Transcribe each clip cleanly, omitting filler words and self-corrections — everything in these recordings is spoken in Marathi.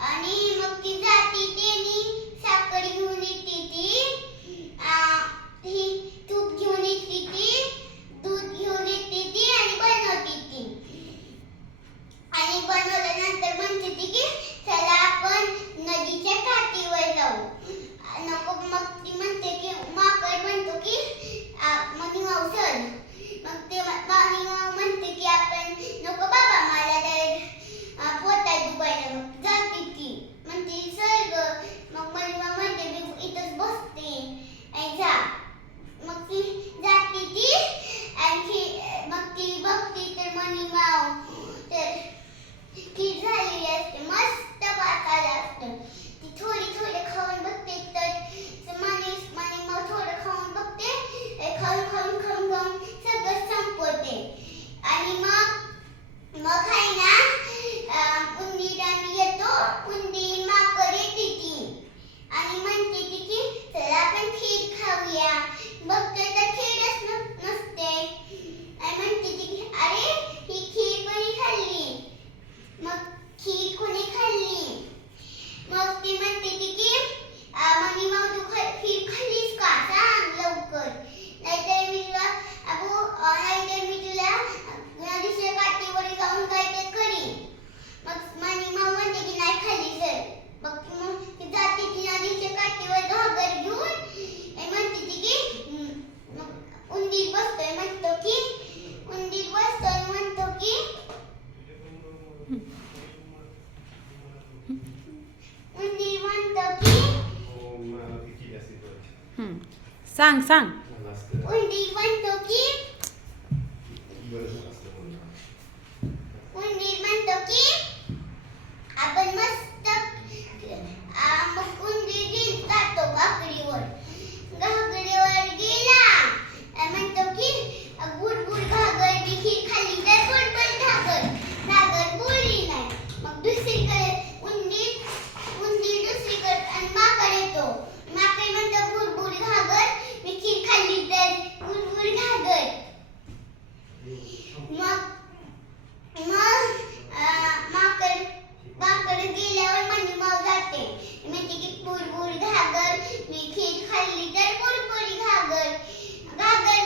आणि मग ती जाती तेनी साखर घेऊन येते ती ही तूप घेऊन येते ती दूध घेऊन येते ती आणि बनवते ती आणि बनवल्यानंतर म्हणते ती की चला आपण नदीच्या काठीवर जाऊ नको मग ती म्हणते की माकड म्हणतो की मनी माऊ चल मग ते मनी माऊ म्हणते की आपण नको बाबा मला तर पोटात दुखायला मग जाते ती म्हणते चल ग मग मनी माऊ म्हणते मी इथंच बसते आणि जा मग ती जाते ती आणि मग ती बघते तर मनी माऊ तर खीर झालेली असते मस्त वाटायला असतं ती थोडी खाऊन बघते तर मनी माऊ थोडं खाऊन बघते खाऊन सगळं संपवते आणि मग आहे ना उंदीर आणि येतो उंदीर माकड येते ती आणि म्हणते ती की चला आपण खीर खाऊया बघते तर खीरच नसते आणि म्हणते ती की अरे ही खीर कोणी खाल्ली मग खीर कोणी खाल्ली मग ती म्हणते ती की मनी माऊ तू खीर खाल्लीस का सांग लवकर नाहीतर मी तुला नदीच्या काठीवर जाऊन काय ते करीन मग मनी माऊ म्हणते की नाही खाल्ली सर मग ती जाते ती नदीच्या काठीवर घागर घेऊन म्हणते ती की उंदीर बसतोय म्हणतो की सांग उंदीर म्हणतो की आपण मस्त मग उंदीर जातो घागरीवर गेला म्हणतो की बुडबुड घागर खीर खाल्ली तर बुडबुड घागर बुडली नाही मग दुसरीकडे उंदीर दुसरीकडे आणि माकड येतो माकड म्हणतो बुडबुड घागर मी खीर खाल्ली तर बुडबुड घागर माकड गेल्यावर मनी माऊ जाते म्हणते की बुडबुड घागर मी खीर खाल्ली तर बुडबुडी घागर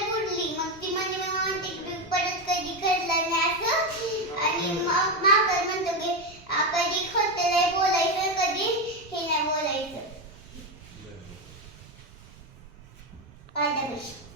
बुडली मग ती मनी माऊ म्हणते की परत कधी घडलं नाही असं आणि मग माकड म्हणतो की कधी खोटं नाही बोलायचं कधी हे नाही बोलायचं. All the best.